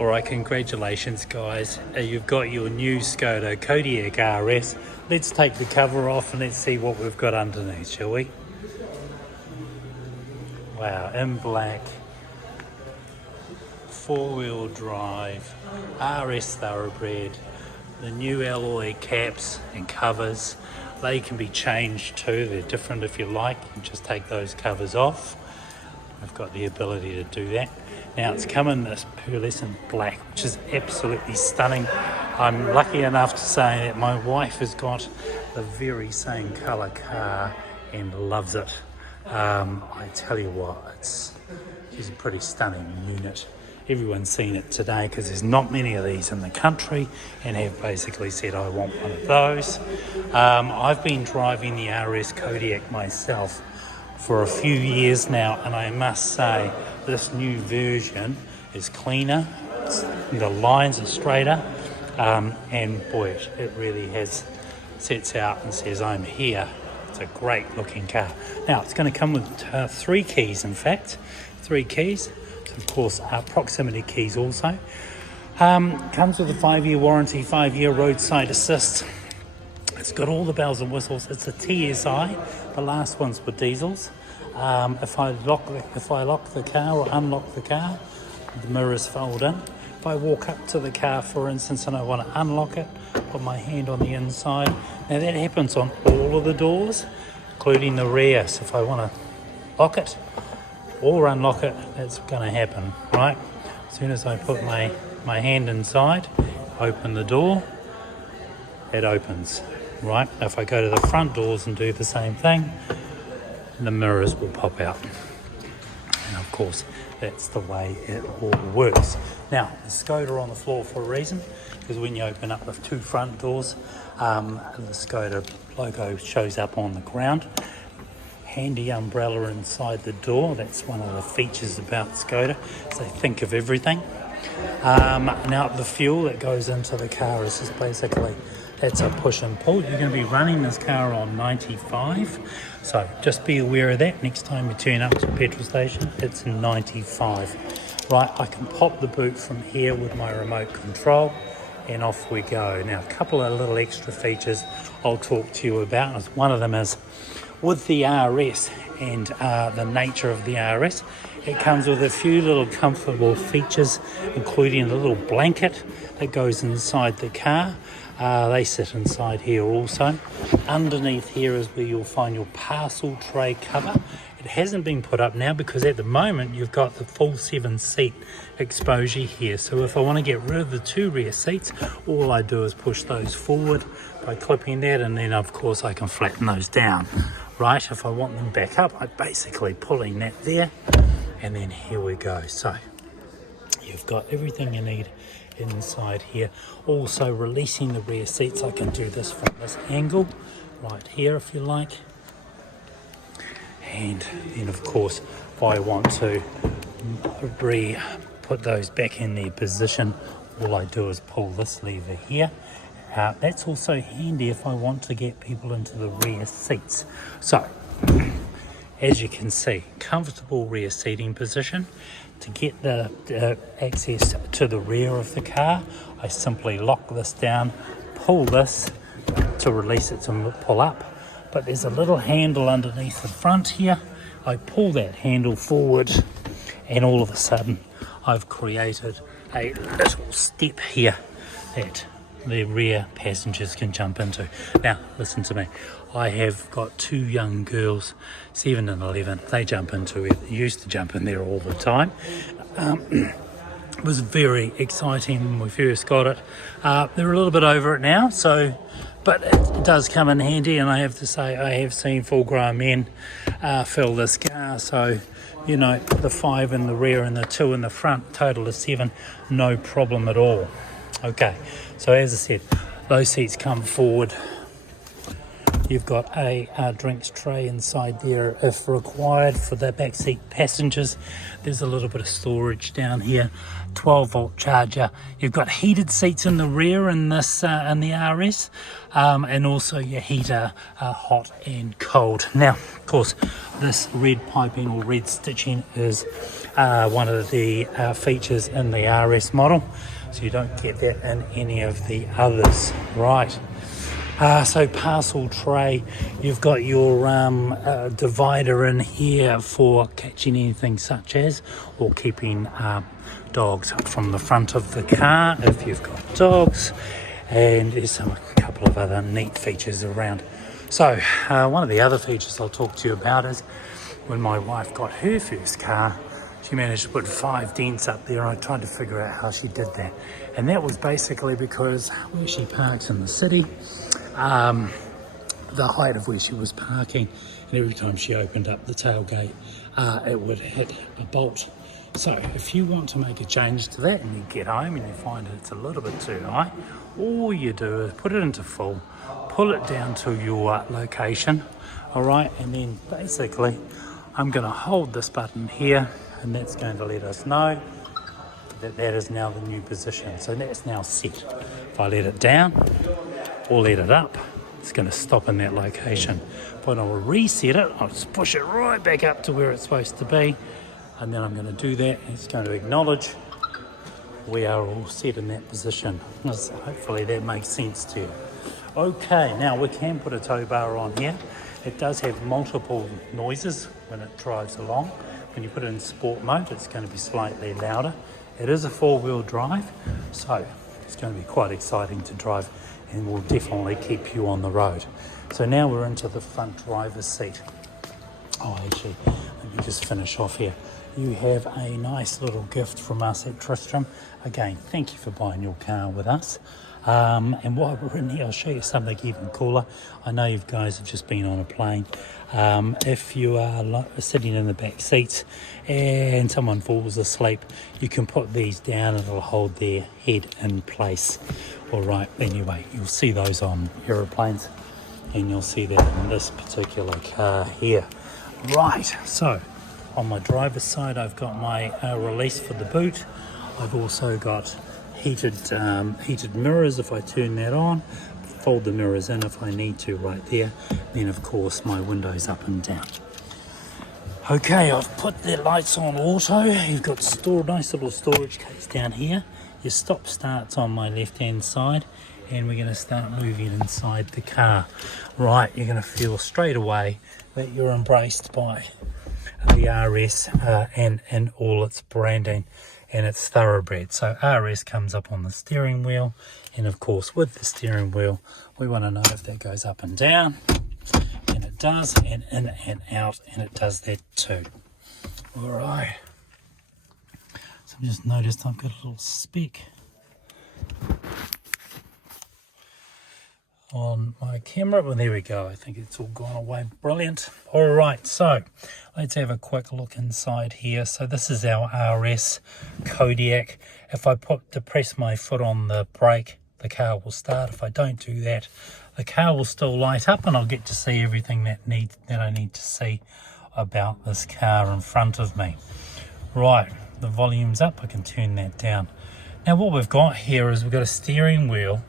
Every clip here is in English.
Alright, congratulations guys. You've got your new Skoda Kodiaq RS. Let's take the cover off and let's see what we've got underneath, shall we? Wow, in black, four-wheel drive, RS thoroughbred, the new alloy caps and covers. They can be changed too, they're different if you like. You can just take those covers off. I've got the ability to do that. Now it's come in this pearlescent black, which is absolutely stunning. I'm lucky enough to say that my wife has got the very same colour car and loves it. I tell you what, she's a pretty stunning unit. Everyone's seen it today because there's not many of these in the country and have basically said I want one of those. I've been driving the RS Kodiaq myself for a few years now, and I must say this new version is cleaner, the lines are straighter, and boy, it really sets out and says I'm here. It's a great looking car. Now it's going to come with 3 keys, in fact, 3 keys, of course proximity keys also. Comes with a 5-year warranty, 5-year roadside assist. It's got all the bells and whistles. It's a TSI. The last ones were diesels. If I lock the car or unlock the car, the mirrors fold in. If I walk up to the car, for instance, and I want to unlock it, put my hand on the inside. Now that happens on all of the doors, including the rear. So if I want to lock it or unlock it, that's going to happen, right? As soon as I put my hand inside, open the door, it opens. Right, if I go to the front doors and do the same thing, the mirrors will pop out. And of course, that's the way it all works. Now, the Skoda on the floor for a reason, because when you open up the 2 front doors, the Skoda logo shows up on the ground. Handy umbrella inside the door, that's one of the features about Skoda, so they think of everything. Now, the fuel that goes into the car is just basically, that's a push and pull. You're going to be running this car on 95, so just be aware of that. Next time you turn up to a petrol station, it's 95. Right, I can pop the boot from here with my remote control, and off we go. Now, a couple of little extra features I'll talk to you about. One of them is with the RS and the nature of the RS, it comes with a few little comfortable features, including a little blanket that goes inside the car. They sit inside here also. Underneath here is where you'll find your parcel tray cover. It hasn't been put up now because at the moment you've got the full 7-seat exposure here. So if I want to get rid of the 2 rear seats, all I do is push those forward by clipping that, and then of course I can flatten those down. Right, if I want them back up, I'm basically pulling that there, and then here we go. So you've got everything you need inside here. Also releasing the rear seats, I can do this from this angle right here if you like, and then of course if I want to put those back in their position, all I do is pull this lever here. That's also handy if I want to get people into the rear seats. So as you can see, comfortable rear seating position. To get the access to the rear of the car, I simply lock this down, pull this to release it to pull up. But there's a little handle underneath the front here. I pull that handle forward, and all of a sudden I've created a little step here that the rear passengers can jump into. Now listen to me, I have got 2 young girls, 7 and 11. They jump into it, they used to jump in there all the time. It was very exciting when we first got it. They're a little bit over it now, but it does come in handy, and I have to say I have seen full-grown men fill this car. So you know, the 5 in the rear and the 2 in the front, total of 7, no problem at all. Okay, so as I said, those seats come forward You've got a drinks tray inside there if required for the backseat passengers. There's a little bit of storage down here, 12-volt charger. You've got heated seats in the rear in this in the RS, and also your heater, hot and cold. Now, of course, this red piping or red stitching is one of the features in the RS model, so you don't get that in any of the others, right? So parcel tray, you've got your divider in here for catching anything such as, or keeping dogs from the front of the car if you've got dogs, and there's a couple of other neat features around. So one of the other features I'll talk to you about is when my wife got her first car, she managed to put 5 dents up there, and I tried to figure out how she did that. And that was basically because where she parks in the city, the height of where she was parking, and every time she opened up the tailgate, it would hit a bolt. So if you want to make a change to that and you get home and you find it's a little bit too high, all you do is put it into full, pull it down to your location, all right, and then basically I'm going to hold this button here, and that's going to let us know that that is now the new position. So that's now set. If I let it down or let it up, it's going to stop in that location. But I'll reset it, I'll just push it right back up to where it's supposed to be, and then I'm going to do that, and it's going to acknowledge we are all set in that position. So hopefully that makes sense to you. Okay, now we can put a tow bar on here. It does have multiple noises when it drives along. When you put it in sport mode, it's going to be slightly louder. It is a 4-wheel drive, so it's going to be quite exciting to drive, and will definitely keep you on the road. So now we're into the front driver's seat. Oh, actually, let me just finish off here. You have a nice little gift from us at Tristram. Again, thank you for buying your car with us. And while we're in here, I'll show you something even cooler. I know you guys have just been on a plane. If you are sitting in the back seats and someone falls asleep, you can put these down and it'll hold their head in place. All right, anyway, you'll see those on aeroplanes, and you'll see that in this particular car here. Right, so on my driver's side, I've got my release for the boot. I've also got heated mirrors if I turn that on, fold the mirrors in if I need to right there. Then of course my windows up and down. Okay, I've put the lights on auto. You've got nice little storage case down here. Your stop starts on my left hand side, and we're going to start moving inside the car. Right, you're going to feel straight away that you're embraced by the RS and all its branding and its thoroughbred. So RS comes up on the steering wheel, and of course with the steering wheel we want to know if that goes up and down, and it does, and in and out, and it does that too. All right, so I've just noticed I've got a little speck on my camera. Well, there we go. I think it's all gone away. Brilliant. All right, so let's have a quick look inside here. So this is our RS Kodiaq. If I press my foot on the brake, the car will start. If I don't do that, the car will still light up, and I'll get to see everything that I need to see about this car in front of me. Right, the volume's up. I can turn that down. Now what we've got here is we've got a steering wheel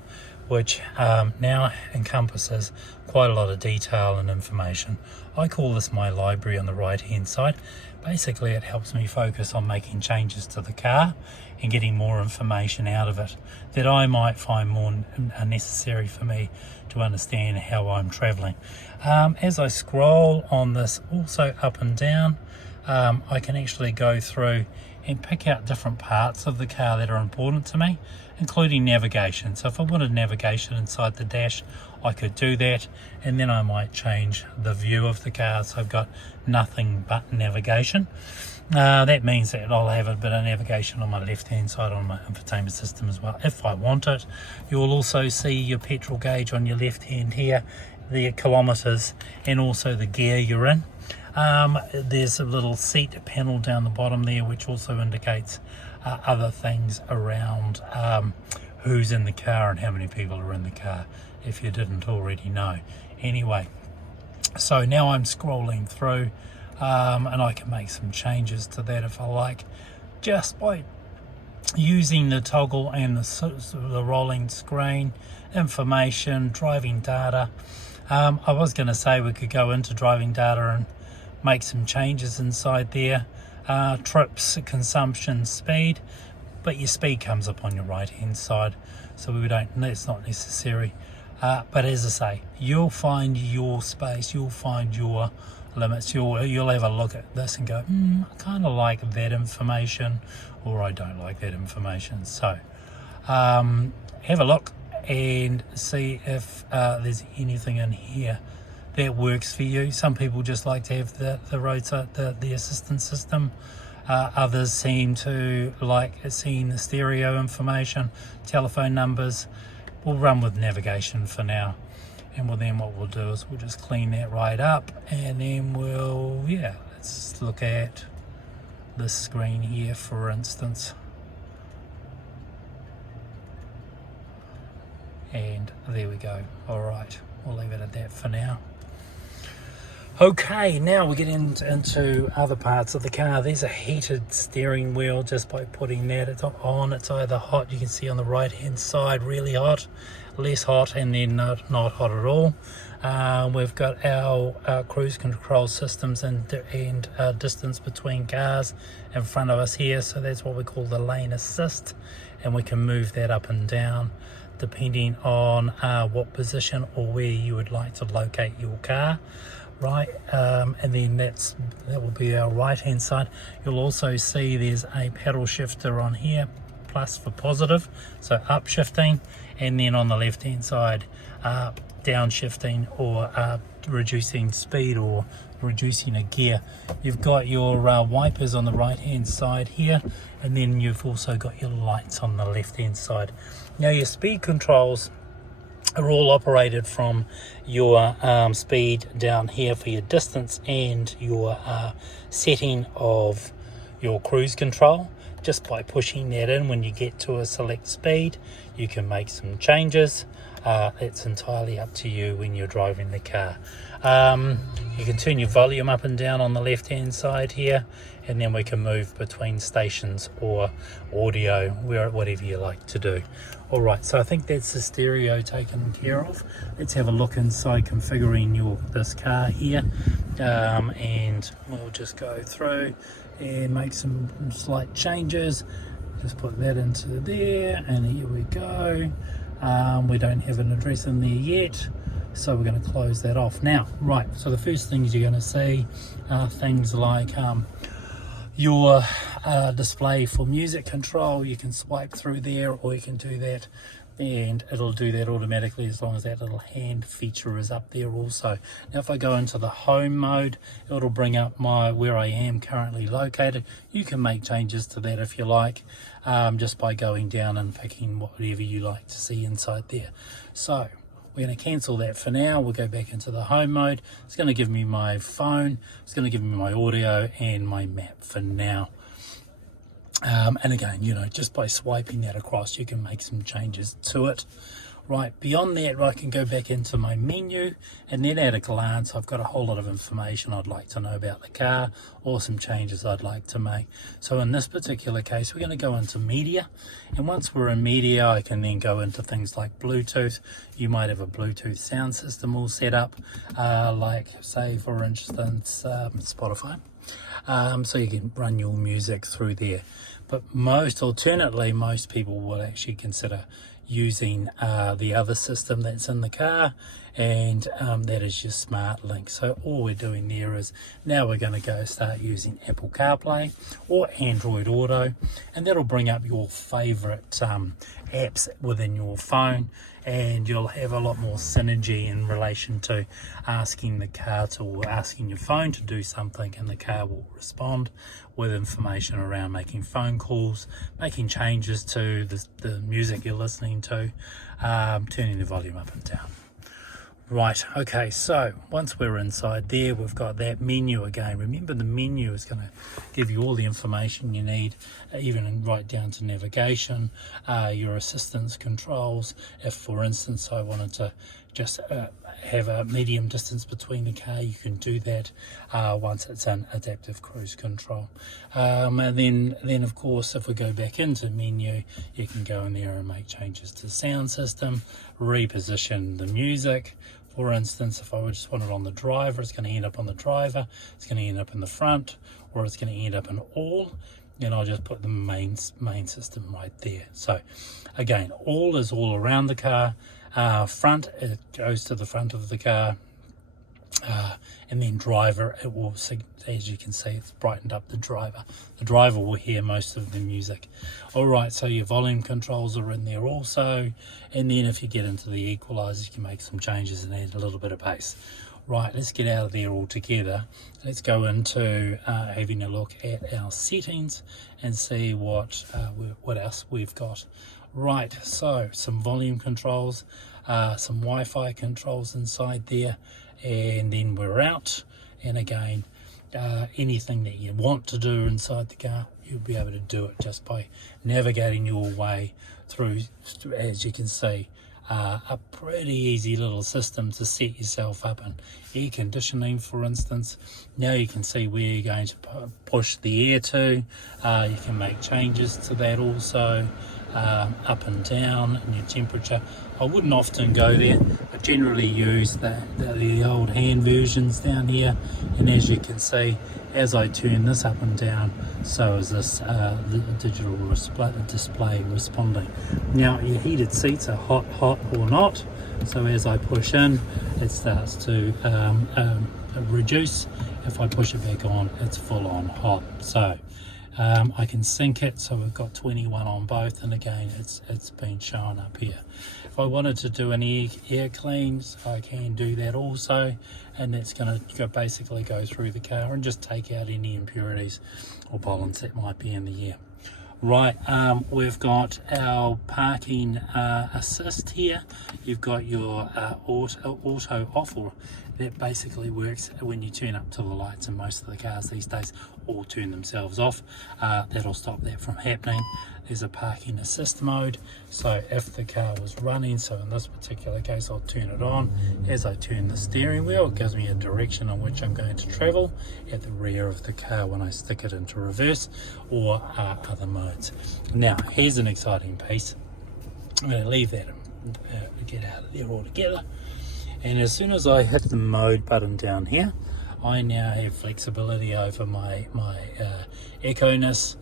which now encompasses quite a lot of detail and information. I call this my library on the right hand side. Basically it helps me focus on making changes to the car and getting more information out of it that I might find more necessary for me to understand how I'm traveling. As I scroll on this also up and down, I can actually go through and pick out different parts of the car that are important to me, including navigation. So if I wanted navigation inside the dash, I could do that, and then I might change the view of the car so I've got nothing but navigation. That means that I'll have a bit of navigation on my left hand side on my infotainment system as well if I want it. You'll also see your petrol gauge on your left hand here, the kilometers, and also the gear you're in. There's a little seat panel down the bottom there which also indicates other things around who's in the car and how many people are in the car, if you didn't already know. Anyway, so now I'm scrolling through, and I can make some changes to that if I like, just by using the toggle and the rolling screen, information, driving data. I was going to say we could go into driving data and make some changes inside there. Trips, consumption, speed, but your speed comes up on your right hand side, so that's not necessary. But as I say, you'll find your space, you'll find your limits. You'll have a look at this and go, I kind of like that information, or I don't like that information. So have a look and see if there's anything in here that works for you. Some people just like to have the roadside, the assistance system. Others seem to like seeing the stereo information, telephone numbers. We'll run with navigation for now, and then what we'll do is we'll just clean that right up, and then let's look at this screen here, for instance. And there we go. All right, we'll leave it at that for now. Okay, now we get into other parts of the car. There's a heated steering wheel. Just by putting that on, it's either hot, you can see on the right hand side, really hot, less hot, and then not hot at all. We've got our cruise control systems and distance between cars in front of us here, so that's what we call the lane assist, and we can move that up and down depending on what position or where you would like to locate your car. Right, and then that will be our right hand side. You'll also see there's a pedal shifter on here, plus for positive, so up shifting, and then on the left hand side, down shifting, or reducing speed or reducing a gear. You've got your wipers on the right hand side here, and then you've also got your lights on the left hand side. Now your speed controls are all operated from your speed down here for your distance and your setting of your cruise control. Just by pushing that in, when you get to a select speed, you can make some changes. It's entirely up to you when you're driving the car. You can turn your volume up and down on the left hand side here, and then we can move between stations or audio, whatever you like to do. Alright, so I think that's the stereo taken care of. Let's have a look inside configuring this car here, and we'll just go through and make some slight changes. Just put that into there, and here we go. We don't have an address in there yet, so we're going to close that off now. Right, so the first things you're going to see are things like your display for music control. You can swipe through there, or you can do that, and it'll do that automatically as long as that little hand feature is up there also. Now if I go into the home mode, it'll bring up where I am currently located. You can make changes to that if you like, just by going down and picking whatever you like to see inside there. So we're going to cancel that for now. We'll go back into the home mode. It's going to give me my phone, it's going to give me my audio and my map for now. And again, just by swiping that across, you can make some changes to it. Right, beyond that, I can go back into my menu, and then at a glance, I've got a whole lot of information I'd like to know about the car, or some changes I'd like to make. So in this particular case, we're going to go into media, and once we're in media, I can then go into things like Bluetooth. You might have a Bluetooth sound system all set up, like say for instance Spotify. So you can run your music through there. But alternately, most people will actually consider using the other system that's in the car, and that is your Smart Link. So all we're doing there is now we're going to start using Apple CarPlay or Android Auto, and that'll bring up your favorite apps within your phone, and you'll have a lot more synergy in relation to asking your phone to do something, and the car will respond with information around making phone calls, making changes to the music you're listening to, turning the volume up and down. Right, okay, so once we're inside there, we've got that menu again. Remember, the menu is going to give you all the information you need, even right down to navigation, your assistance controls. If, for instance, I wanted to just have a medium distance between the car, you can do that once it's in adaptive cruise control. And then of course, if we go back into menu, you can go in there and make changes to the sound system, reposition the music. For instance, if I just want it on the driver, it's going to end up on the driver, it's going to end up in the front, or it's going to end up in all. And I'll just put the main system right there. So again, all is all around the car. Front, it goes to the front of the car. And then driver, it will, as you can see, it's brightened up the driver. The driver will hear most of the music. All right, so your volume controls are in there also. And then if you get into the equalizer, you can make some changes and add a little bit of bass. Right, let's get out of there altogether. Let's go into having a look at our settings and see what else we've got. Right, so some volume controls, some Wi-Fi controls inside there, and then we're out. And again, anything that you want to do inside the car, you'll be able to do it just by navigating your way through, as you can see. A pretty easy little system to set yourself up in. Air conditioning, for instance, now you can see where you're going to push the air to. You can make changes to that also, up and down in your temperature. I wouldn't often go there. I generally use the old hand versions down here, and as you can see, as I turn this up and down, so is this the digital display responding. Now your heated seats are hot or not, so as I push in, it starts to reduce. If I push it back on, it's full on hot. So I can sync it, so we've got 21 on both, and again it's been shown up here. If I wanted to do an air cleans, I can do that also, and that's going to basically go through the car and just take out any impurities or pollens that might be in the air. Right, we've got our parking assist here. You've got your auto off, or that basically works when you turn up to the lights, and most of the cars these days all turn themselves off. That'll stop that from happening. There's a parking assist mode, so if the car was running, so in this particular case I'll turn it on. As I turn the steering wheel, it gives me a direction on which I'm going to travel at the rear of the car when I stick it into reverse, or other modes. Now here's an exciting piece. I'm going to leave that and get out of there altogether, and as soon as I hit the mode button down here, I now have flexibility over my echo-ness,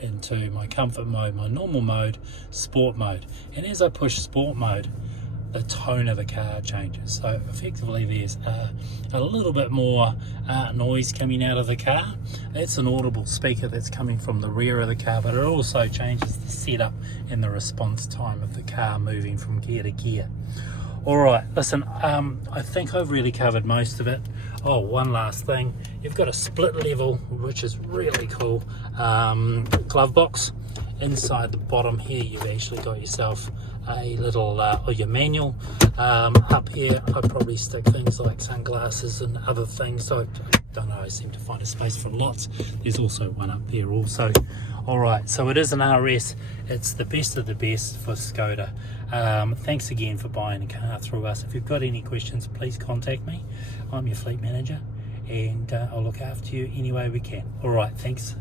into my comfort mode, my normal mode, sport mode. And as I push sport mode, the tone of the car changes. So effectively there's a little bit more noise coming out of the car. That's an audible speaker that's coming from the rear of the car, but it also changes the setup and the response time of the car moving from gear to gear. Alright, listen, I think I've really covered most of it. Oh, one last thing. You've got a split level, which is really cool, glove box. Inside the bottom here, you've actually got yourself a little, or your manual. Up here, I'd probably stick things like sunglasses and other things. So I don't know, I seem to find a space for lots. There's also one up there also. Alright, so it is an RS. It's the best of the best for Skoda. Thanks again for buying a car through us. If you've got any questions, please contact me. I'm your fleet manager, and I'll look after you any way we can. Alright, thanks.